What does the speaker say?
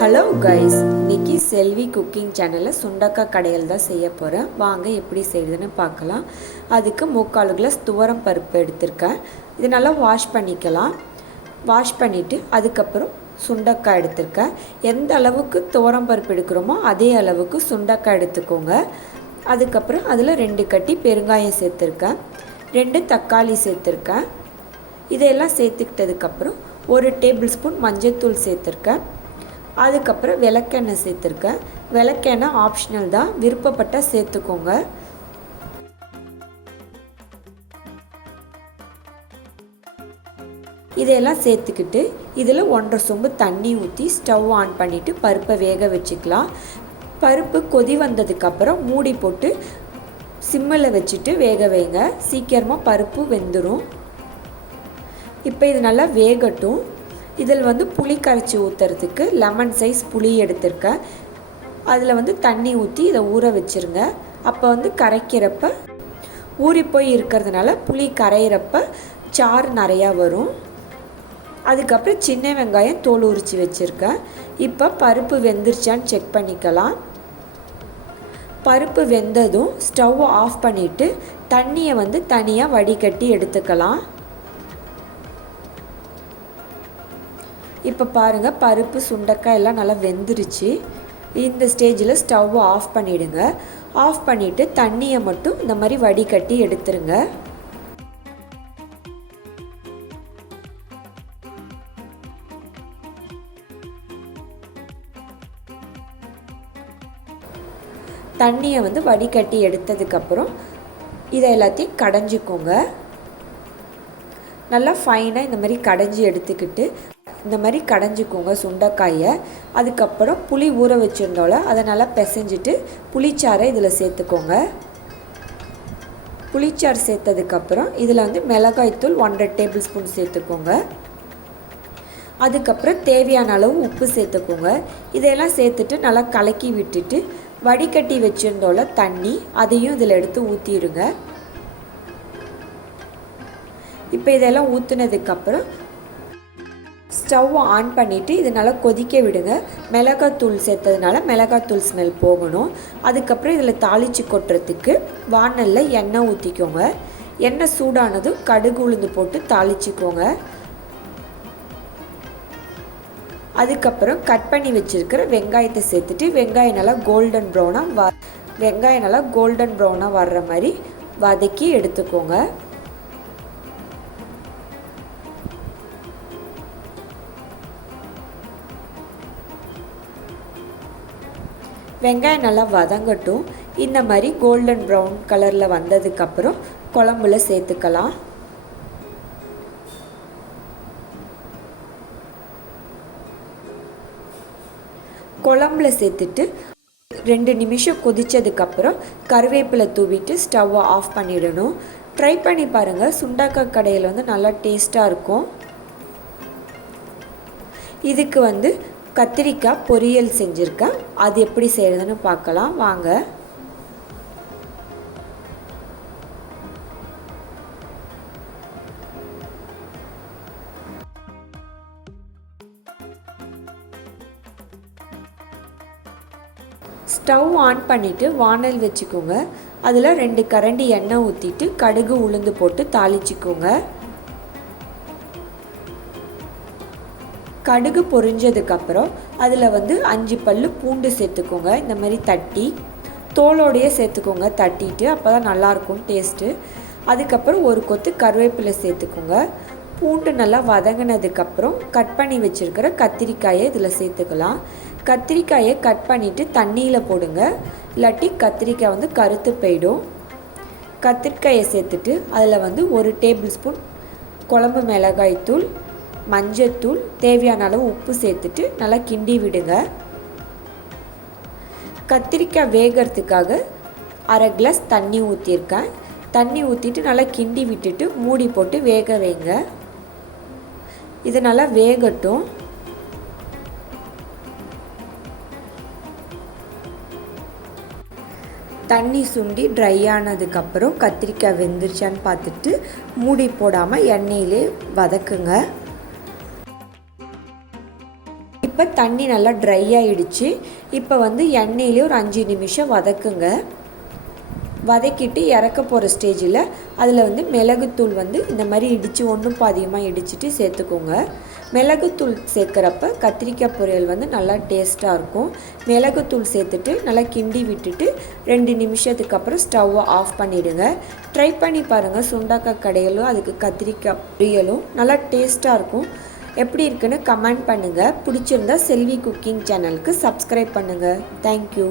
Hello guys, இன்றைக்கி செல்வி cooking சேனலில் சுண்டக்காய் கடையில் தான் செய்ய போகிறேன். வாங்க எப்படி செய்யுதுன்னு பார்க்கலாம். அதுக்கு 3/4 கிளாஸ் துவரம் பருப்பு எடுத்திருக்கேன். இது நல்லா வாஷ் பண்ணிக்கலாம். வாஷ் பண்ணிவிட்டு அதுக்கப்புறம் சுண்டக்காய் எடுத்திருக்கேன். எந்த அளவுக்கு துவரம் பருப்பு எடுக்கிறோமோ அதே அளவுக்கு சுண்டக்காய் எடுத்துக்கோங்க. அதுக்கப்புறம் அதில் 2 கட்டி பெருங்காயம் சேர்த்துருக்கேன், 2 தக்காளி சேர்த்துருக்கேன். இதையெல்லாம் சேர்த்துக்கிட்டதுக்கப்புறம் 1 டேபிள் ஸ்பூன் மஞ்சள்தூள் சேர்த்துருக்கேன். அதுக்கப்புறம் விளக்கெண்ணெய் சேர்த்துருக்கேன். விளக்கெண்ணெய் ஆப்ஷனல் தான், விருப்பப்பட்டால் சேர்த்துக்கோங்க. இதையெல்லாம் சேர்த்துக்கிட்டு இதில் 1.5 சொம்பு தண்ணி ஊற்றி ஸ்டவ் ஆன் பண்ணிவிட்டு பருப்பை வேக வச்சுக்கலாம். பருப்பு கொதி வந்ததுக்கப்புறம் மூடி போட்டு சிம்மில் வச்சுட்டு வேக வைங்க. சீக்கிரமாக பருப்பு வெந்துடும். இப்போ இது நல்லா வேகட்டும். இதில் புளி கரைச்சி ஊற்றுறதுக்கு லெமன் சைஸ் புளி எடுத்திருக்கேன். அதில் தண்ணி ஊற்றி இதை ஊற வச்சுருங்க. அப்போ கரைக்கிறப்ப ஊறி போய் இருக்கிறதுனால புளி கரையிறப்ப சாறு நிறையா வரும். அதுக்கப்புறம் சின்ன வெங்காயம் தோல் உரித்து வச்சுருக்கேன். இப்போ பருப்பு வெந்துருச்சான்னு செக் பண்ணிக்கலாம். பருப்பு வெந்ததும் ஸ்டவ் ஆஃப் பண்ணிவிட்டு தண்ணியை தனியாக வடிகட்டி எடுத்துக்கலாம். இப்போ பாருங்கள், பருப்பு சுண்டக்காய் எல்லாம் நல்லா வெந்துருச்சு. இந்த ஸ்டேஜில் ஸ்டவ் ஆஃப் பண்ணிவிடுங்க. ஆஃப் பண்ணிவிட்டு தண்ணியை மட்டும் இந்த மாதிரி வடிகட்டி எடுத்துருங்க. தண்ணியை வடிகட்டி எடுத்ததுக்கப்புறம் இதை எல்லாத்தையும் கடைஞ்சிக்கோங்க. நல்லா ஃபைனாக இந்த மாதிரி கடைஞ்சி எடுத்துக்கிட்டு இந்த மாதிரி கடைஞ்சிக்கோங்க சுண்டைக்காயை. அதுக்கப்புறம் புளி ஊற வச்சுருந்தோல அதை நல்லா பிசைஞ்சிட்டு புளிச்சாறை இதில் சேர்த்துக்கோங்க. புளிச்சாறு சேர்த்ததுக்கப்புறம் இதில் மிளகாய்த்தூள் 1.5 டேபிள் ஸ்பூன் சேர்த்துக்கோங்க. அதுக்கப்புறம் தேவையான அளவு உப்பு சேர்த்துக்கோங்க. இதையெல்லாம் சேர்த்துட்டு நல்லா கலக்கி விட்டுட்டு வடிகட்டி வச்சுருந்தோல தண்ணி அதையும் இதில் எடுத்து ஊற்றிடுங்க. இப்போ இதெல்லாம் ஊற்றுனதுக்கப்புறம் ஸ்டவ் ஆன் பண்ணிவிட்டு இது நல்லா கொதிக்க விடுங்க. மிளகாத்தூள் சேர்த்ததுனால மிளகாத்தூள் ஸ்மெல் போகணும். அதுக்கப்புறம் இதில் தாளித்து கொட்டுறதுக்கு வாணலில் எண்ணெய் ஊற்றிக்கோங்க. எண்ணெய் சூடானதும் கடுகு உளுந்து போட்டு தாளிச்சிக்கோங்க. அதுக்கப்புறம் கட் பண்ணி வச்சுருக்கிற வெங்காயத்தை சேர்த்துட்டு வெங்காயம் நல்லா கோல்டன் ப்ரௌனாக வர்ற மாதிரி வதக்கி எடுத்துக்கோங்க. வெங்காயம் நல்லா வதங்கட்டும். இந்த மாதிரி கோல்டன் ப்ரௌன் கலரில் வந்ததுக்கப்புறம் குழம்புல சேர்த்துக்கலாம். குழம்புல சேர்த்துட்டு 2 நிமிஷம் கொதித்ததுக்கப்புறம் கருவேப்பிலை தூவிட்டு ஸ்டவ்வை ஆஃப் பண்ணிடணும். ட்ரை பண்ணி பாருங்கள். சுண்டக்காய் கடையில் நல்லா டேஸ்ட்டாக இருக்கும். இதுக்கு கத்திரிக்காய் பொரியல் செஞ்சுருக்கேன். அது எப்படி செய்கிறதுன்னு பார்க்கலாம் வாங்க. ஸ்டவ் ஆன் பண்ணிவிட்டு வாணல் வச்சுக்கோங்க. அதில் 2 கரண்டி எண்ணெய் ஊற்றிட்டு கடுகு உளுந்து போட்டு தாளிச்சிக்கோங்க. கடுகு பொரிஞ்சதுக்கப்புறம் அதில் 5 பல் பூண்டு சேர்த்துக்கோங்க. இந்த மாதிரி தட்டி தோலோடையே சேர்த்துக்கோங்க. தட்டிட்டு அப்போ தான் நல்லாயிருக்கும் டேஸ்ட்டு. அதுக்கப்புறம் 1 கொத்து கருவேப்பிலை சேர்த்துக்கோங்க. பூண்டு நல்லா வதங்கினதுக்கப்புறம் கட் பண்ணி வச்சுருக்கிற கத்திரிக்காயை இதில் சேர்த்துக்கலாம். கத்திரிக்காயை கட் பண்ணிவிட்டு தண்ணியில் போடுங்க, இல்லாட்டி கத்திரிக்காய் கருத்து போயிடும். கத்திரிக்காயை சேர்த்துட்டு அதில் 1 டேபிள் ஸ்பூன் குழம்பு மிளகாய்த்தூள், மஞ்சத்தூள், தேவையான அளவு உப்பு சேர்த்துட்டு நல்லா கிண்டி விடுங்க. கத்திரிக்காய் வேகிறதுக்காக 1/2 கிளாஸ் தண்ணி ஊற்றிருக்கேன். தண்ணி ஊற்றிட்டு நல்லா கிண்டி விட்டுட்டு மூடி போட்டு வேக வைங்க. இது நல்லா வேகட்டும். தண்ணி சுண்டி ட்ரை ஆனதுக்கப்புறம் கத்திரிக்காய் வெந்துருச்சான்னு பார்த்துட்டு மூடி போடாமல் எண்ணெயிலே வதக்குங்க. இப்போ தண்ணி நல்லா ட்ரை ஆகிடுச்சு. இப்போ வந்து எண்ணெயிலே ஒரு 5 நிமிஷம் வதக்குங்க. வதக்கிட்டு இறக்க போகிற ஸ்டேஜில் அதில் வந்து மிளகுத்தூள் வந்து இந்த மாதிரி இடித்து ஒன்றும் பாதியமாக இடிச்சிட்டு சேர்த்துக்கோங்க. மிளகுத்தூள் சேர்க்குறப்ப கத்திரிக்காய் பொரியல் வந்து நல்லா டேஸ்ட்டாக இருக்கும். மிளகுத்தூள் சேர்த்துட்டு நல்லா கிண்டி விட்டுட்டு 2 நிமிஷத்துக்கு அப்புறம் ஸ்டவ்வை ஆஃப் பண்ணிவிடுங்க. ட்ரை பண்ணி பாருங்கள். சுண்டக்காய் கடையலும் அதுக்கு கத்திரிக்காய் பொரியலும் நல்லா டேஸ்ட்டாக இருக்கும். எப்படி இருக்குன்னு கமெண்ட் பண்ணுங்கள். பிடிச்சிருந்தா செல்வி குக்கிங் சேனலுக்கு சப்ஸ்கிரைப் பண்ணுங்கள். தேங்க்யூ.